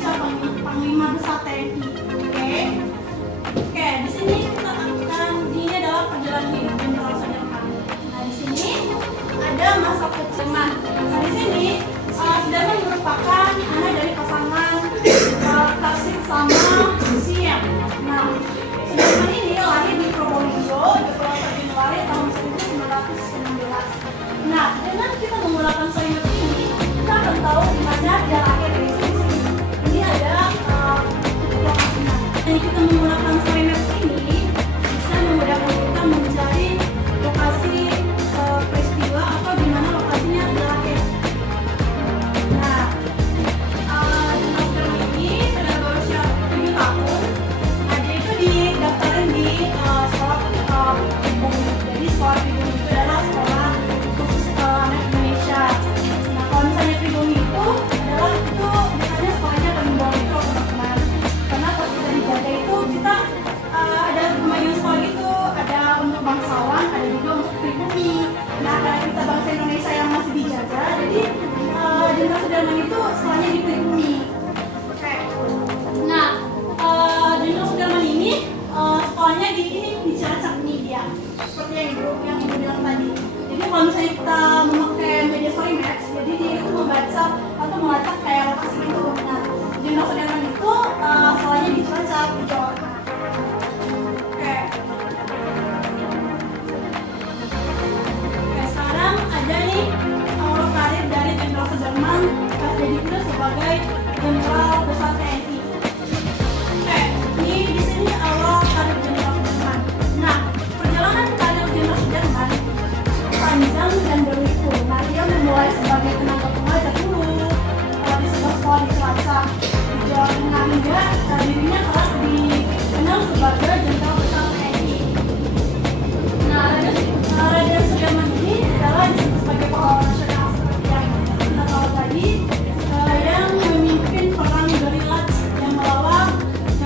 Indonesia, Panglima Besar TNI. Oke, di sini kita akan ini adalah perjalanan hidup Jenderal Sudirman. Nah, di sini ada masa kecil. Nah, di sini Sudirman merupakan anak dari pasangan Karsid sama Siam. Nah, Sudirman ini lahir di Probolinggo 21 Januari tahun 1916. Nah, dengan kita menggunakan Sarimet ini, kita akan tahu di mana dia lahir di sini. Ini ada lokasinya. Jadi kita menggunakan Sarimet ini bisa memudahkan kita mencari lokasi peristiwa atau di mana lokasinya dia lahir. Nah, Jenderal Sudirman ini sudah berusia 7 tahun. Nah, dia itu didaftarin di sekolah pribumi. Jadi sekolah pribumi itu adalah sekolah khusus anak Indonesia. Nah, kalau misalnya pribumi itu adalah itu biasanya sekolahnya paling bawah itu teman-teman. Karena pas kita dijaga itu kita ada kemajuan sekolah gitu, ada untuk bangsawan, ada juga untuk pribumi. Nah, karena kita bangsa Indonesia yang masih dijaga, jadi Jenderal Sudirman itu sekolahnya di pribumi. Oke. Nah, Jenderal Sudirman ini sekolahnya di Cilacap nih dia. Seperti yang ibu bilang tadi. Jadi kalau misalnya kita memakai media Sarimet, jadi dia itu membaca atau melacak kayak lokasi itu. Nah, Jenderal Sudirman itu sekolahnya di Cilacap, di Jawa Tengah. Oke. Oke, sekarang ada nih awal karir dari Jenderal Sudirman pas jadi itu sebagai Jenderal Besar TNI. Oke, ini di sini awal karir Jenderal Sudirman. Nah, perjalanan karir Jenderal Sudirman panjang dan berliku. Nah, dia memulai sebagai tenaga pengajar dulu di sebuah sekolah di Cilacap, di Jawa Tengah, hingga dirinya telah dikenal sebagai Jenderal Besar TNI. Nah, Raden Sudirman ini adalah disebut sebagai pahlawan nasional seperti yang kita tahu tadi, yang memimpin perang gerilya yang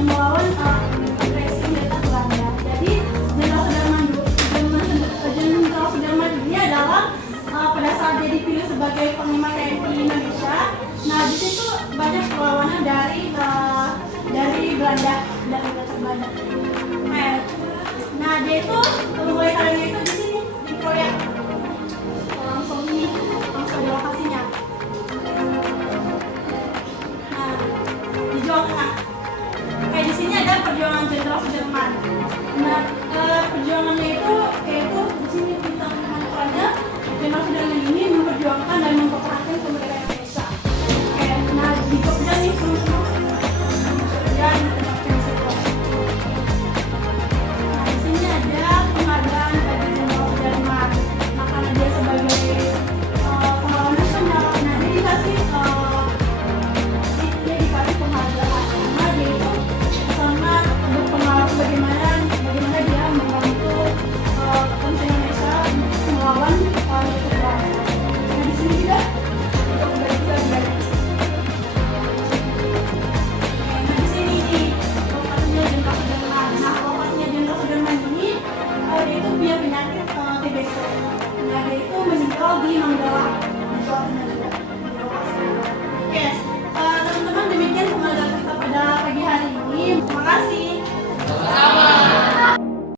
melawan agresi militer Belanda. Jadi Jenderal Sudirman ini adalah pada saat dia dipilih sebagai Panglima TNI Indonesia. Nah, di situ banyak perlawanan dari Belanda, dari militer Belanda. Nah, dia itu memulai karirnya itu di sini, di proyek langsung di lokasinya. Nah, di Jawa Tengah. Di sini ada perjuangan Jenderal Sudirman. Nah, perjuangannya itu yaitu di sini kita menemukannya Jenderal Sudirman ini memperjuangkan